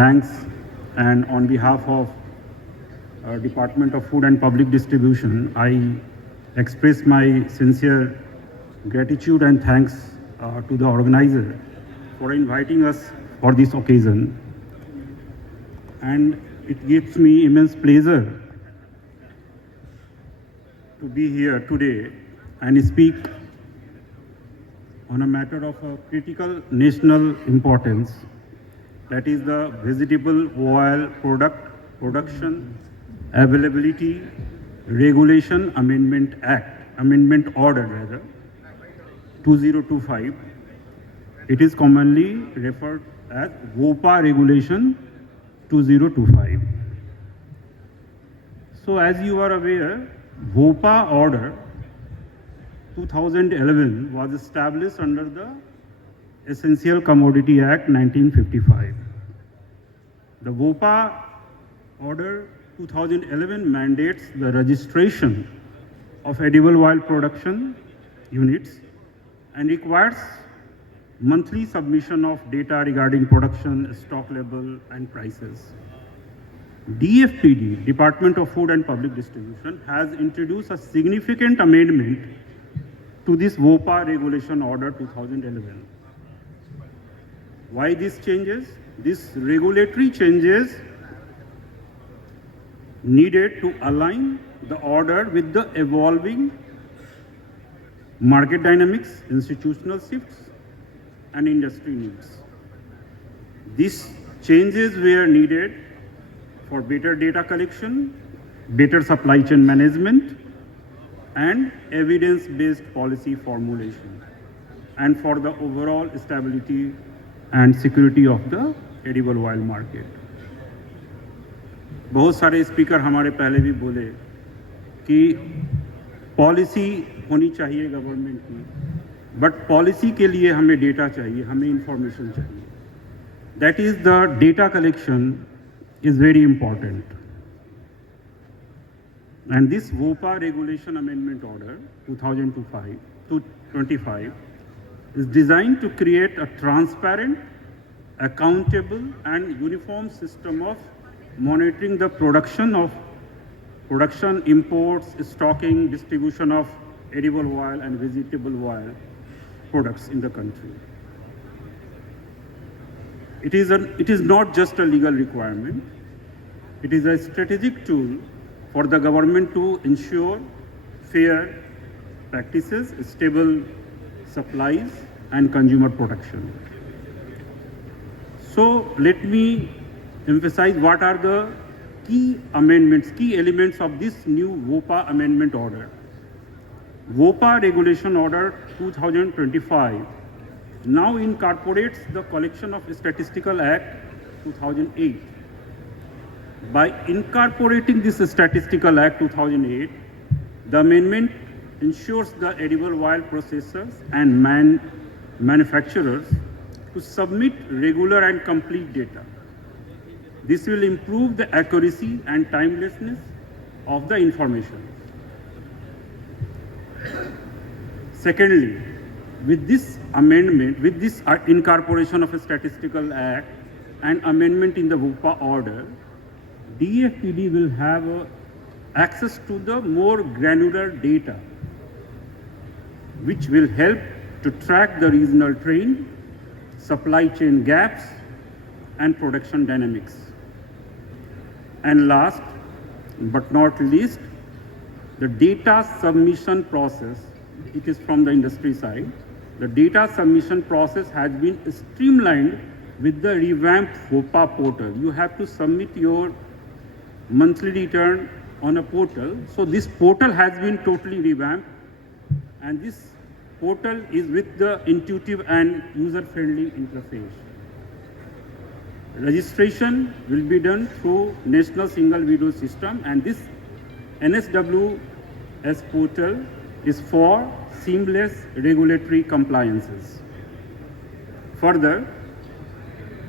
thanks, and on behalf of Department of Food and Public Distribution, I express my sincere gratitude and thanks to the organizer for inviting us for this occasion. And it gives me immense pleasure to be here today and speak on a matter of a critical national importance, that is the Vegetable Oil Production Availability Regulation Amendment Order 2025. It is commonly referred as VOPPA Regulation 2025. So as you are aware, VOPPA Order 2011 was established under the Essential Commodity Act 1955. The VOPPA Order 2011 mandates the registration of edible oil production units and requires monthly submission of data regarding production, stock level, and prices. DFPD, Department of Food and Public Distribution, has introduced a significant amendment to this VOPPA Regulation Order 2011. Why these changes? These regulatory changes needed to align the order with the evolving market dynamics, institutional shifts, and industry needs. These changes were needed for better data collection, better supply chain management, and evidence-based policy formulation, and for the overall stability and security of the edible oil market. बहुत सारे speaker हमारे पहले भी बोले कि policy होनी चाहिए government की, बट पॉलिसी के लिए हमें डेटा चाहिए, हमें इंफॉर्मेशन चाहिए. That is the data collection is very important. And this VOPPA Regulation Amendment Order 2025 is designed to create a transparent, accountable, and uniform system of monitoring the production, imports, stocking, distribution of edible oil and vegetable oil products in the country. It is not just a legal requirement. It is a strategic tool for the government to ensure fair practices, stable supplies, and consumer protection. So let me emphasize what are the key elements of this new VOPPA Amendment Order. VOPPA Regulation Order 2025 now incorporates the Collection of Statistical Act 2008. By incorporating this Statistical Act 2008, the amendment ensures the edible oil processors and manufacturers to submit regular and complete data. This will improve the accuracy and timelessness of the information. Secondly, with this amendment, with this incorporation of a Statistical Act and amendment in the VOPPA order, DFPD will have access to the more granular data, which will help to track the regional trend, supply chain gaps, and production dynamics. And last but not least, the data submission process, it is from the industry side. The data submission process has been streamlined with the revamped VOPPA portal. You have to submit your monthly return on a portal. So this portal has been totally revamped, and this portal is with the intuitive and user-friendly interface. Registration will be done through National Single Window System, and this NSWS portal is for seamless regulatory compliances. Further,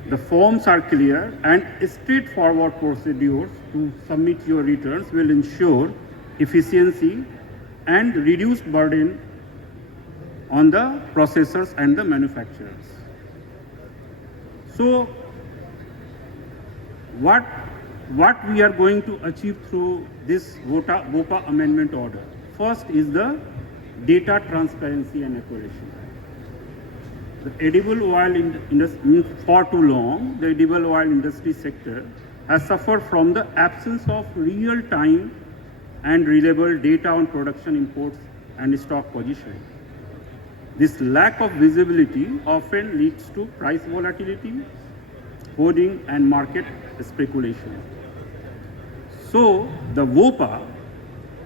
the forms are clear, and straightforward procedures to submit your returns will ensure efficiency and reduce burden on the processors and the manufacturers. So what we are going to achieve through this VOPPA amendment order. First is the data transparency and accuracy. The edible oil industry, for too long, the edible oil industry sector has suffered from the absence of real-time and reliable data on production, imports, and stock position. This lack of visibility often leads to price volatility, hoarding, and market speculation. So, the VOPPA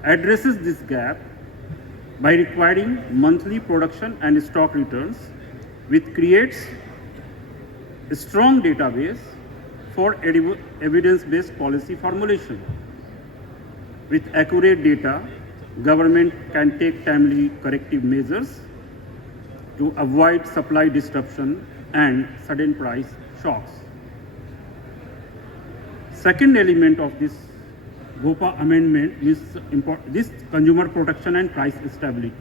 addresses this gap by requiring monthly production and stock returns, which creates a strong database for evidence-based policy formulation. With accurate data, government can take timely corrective measures to avoid supply disruption and sudden price shocks. Second element of this VOPPA amendment is this consumer protection and price stability.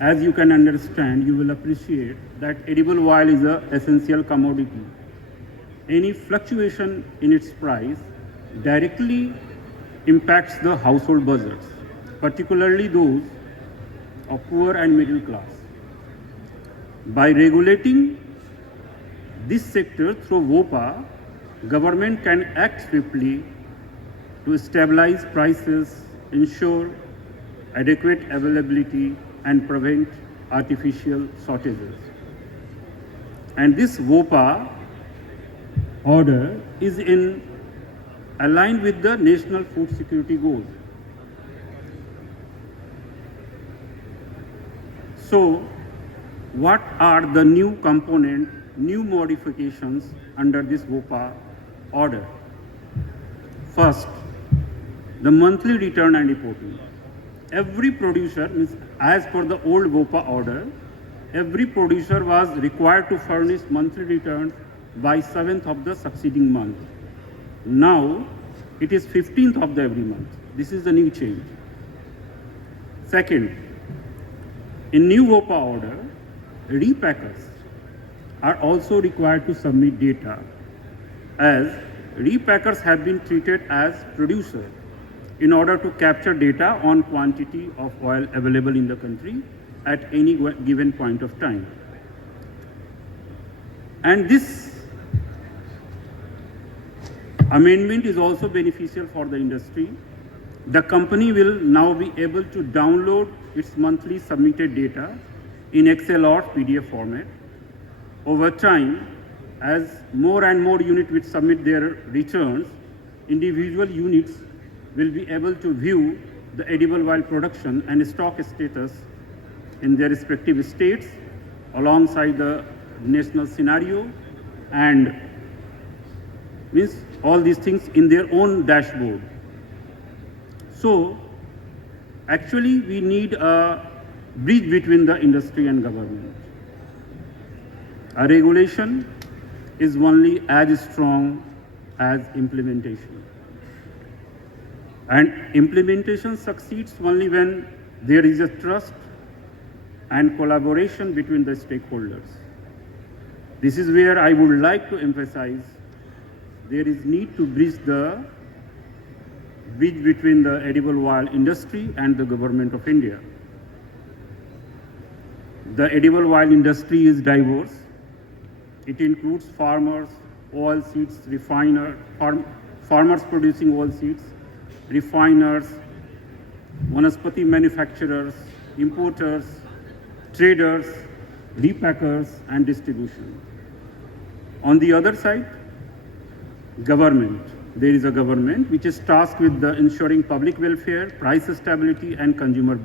As you can understand, you will appreciate that edible oil is an essential commodity. Any fluctuation in its price directly impacts the household budgets, particularly those of poor and middle class. By regulating this sector through VOPPA, government can act swiftly to stabilize prices, ensure adequate availability, and prevent artificial shortages. And this VOPPA order is aligned with the national food security goals. So, what are the new components, new modifications under this VOPPA order? First, the monthly return and reporting. Every producer, as per the old VOPPA order, every producer was required to furnish monthly returns by 7th of the succeeding month. Now, it is 15th of the every month. This is a new change. Second, in new VOPPA order, repackers are also required to submit data, as repackers have been treated as producers in order to capture data on quantity of oil available in the country at any given point of time. And this amendment is also beneficial for the industry. The company will now be able to download its monthly submitted data in Excel or PDF format. Over time, as more and more units will submit their returns, individual units will be able to view the edible oil production and stock status in their respective states alongside the national scenario, and means all these things in their own dashboard. So actually we need a bridge between the industry and government. A regulation is only as strong as implementation. And implementation succeeds only when there is a trust and collaboration between the stakeholders. This is where I would like to emphasize there is need to bridge between the edible oil industry and the government of India. The edible oil industry is diverse. It includes farmers, oil seeds, farmers producing oil seeds, refiners, vanaspati manufacturers, importers, traders, repackers, and distribution. On the other side, government. There is a government which is tasked with ensuring public welfare, price stability, and consumer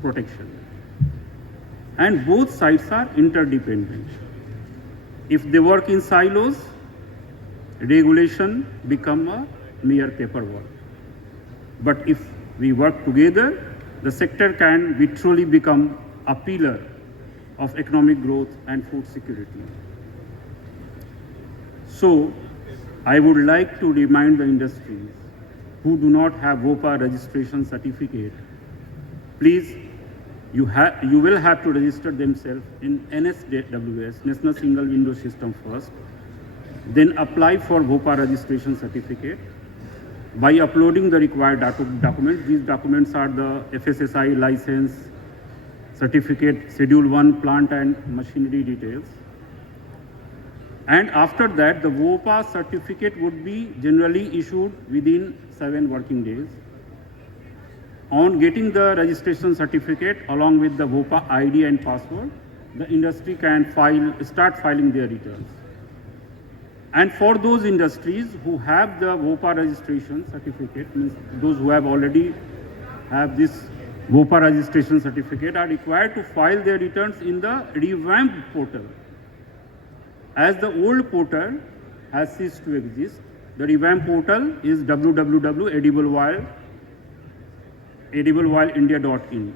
protection. And both sides are interdependent. If they work in silos, regulation becomes a mere paperwork. But if we work together, the sector can truly become a pillar of economic growth and food security. So, I would like to remind the industries who do not have VOPPA registration certificate, please, you will have to register themselves in NSWS, National Single Window System first. then apply for VOPPA registration certificate by uploading the required documents. These documents are the FSSI license, certificate, Schedule 1 plant and machinery details. And after that, the VOPPA certificate would be generally issued within 7 working days. On getting the registration certificate along with the VOPPA ID and password, the industry can start filing their returns. And for those industries who have the VOPPA registration certificate, means those who have already have this VOPPA registration certificate, are required to file their returns in the revamped portal. As the old portal has ceased to exist, the revamped portal is www.ediblewileindia.in.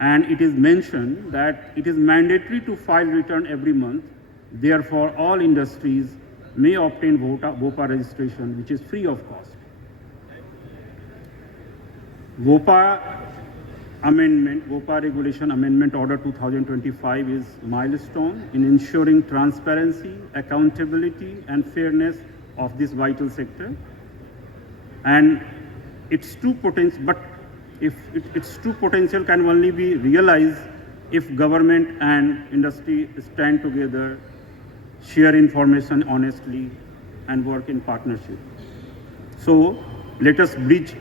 And it is mentioned that it is mandatory to file return every month. Therefore, all industries may obtain VOPPA registration, which is free of cost. VOPPA Regulation Amendment Order 2025 is a milestone in ensuring transparency, accountability, and fairness of this vital sector. And its true potential, its true potential can only be realized if government and industry stand together, share information honestly, and work in partnership. So let us bridge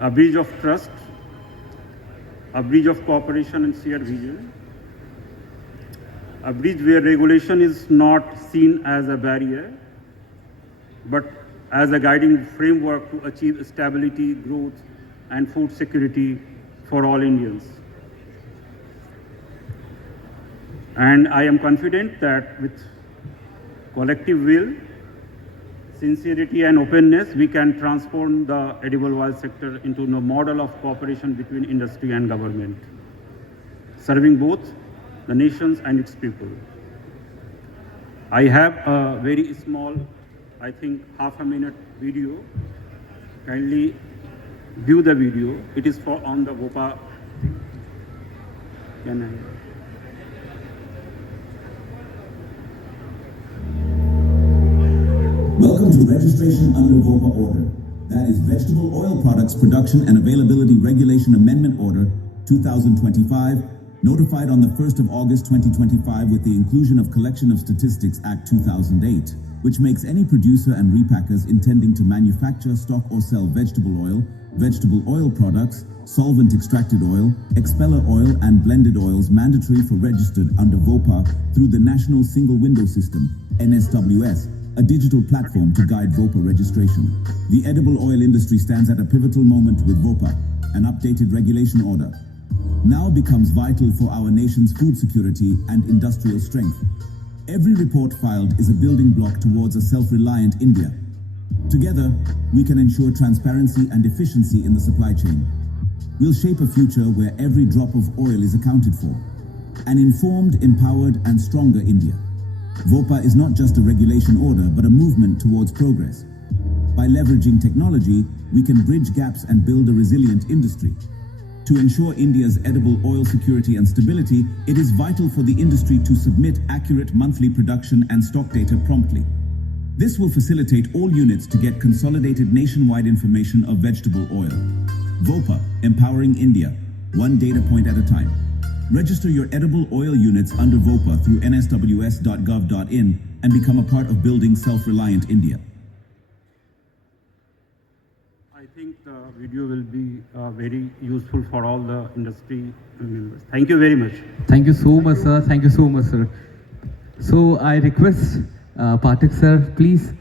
a bridge of trust, a bridge of cooperation and shared vision, a bridge where regulation is not seen as a barrier, but as a guiding framework to achieve stability, growth, and food security for all Indians. And I am confident that with collective will, sincerity and openness, we can transform the edible oil sector into a model of cooperation between industry and government, serving both the nations and its people. I have a very small, I think, half-a-minute video. Kindly view the video. It is on the VOPPA thing. Can I? Welcome to registration under VOPPA order. That is Vegetable Oil Products Production and Availability Regulation Amendment Order 2025, notified on the 1st of August 2025 with the inclusion of Collection of Statistics Act 2008, which makes any producer and repackers intending to manufacture, stock or sell vegetable oil products, solvent extracted oil, expeller oil and blended oils mandatory for registered under VOPPA through the National Single Window System, NSWS, a digital platform to guide VOPPA registration. The edible oil industry stands at a pivotal moment with VOPPA, an updated regulation order. Now becomes vital for our nation's food security and industrial strength. Every report filed is a building block towards a self-reliant India. Together, we can ensure transparency and efficiency in the supply chain. We'll shape a future where every drop of oil is accounted for. An informed, empowered, and stronger India. VOPPA is not just a regulation order, but a movement towards progress. By leveraging technology, we can bridge gaps and build a resilient industry. To ensure India's edible oil security and stability, it is vital for the industry to submit accurate monthly production and stock data promptly. This will facilitate all units to get consolidated nationwide information of vegetable oil. VOPPA, empowering India, one data point at a time. Register your edible oil units under VOPPA through nsws.gov.in and become a part of building self-reliant India. I think the video will be very useful for all the industry members. Thank you very much. Thank you so much, sir. Thank you so much, sir. So I request Pathak sir, please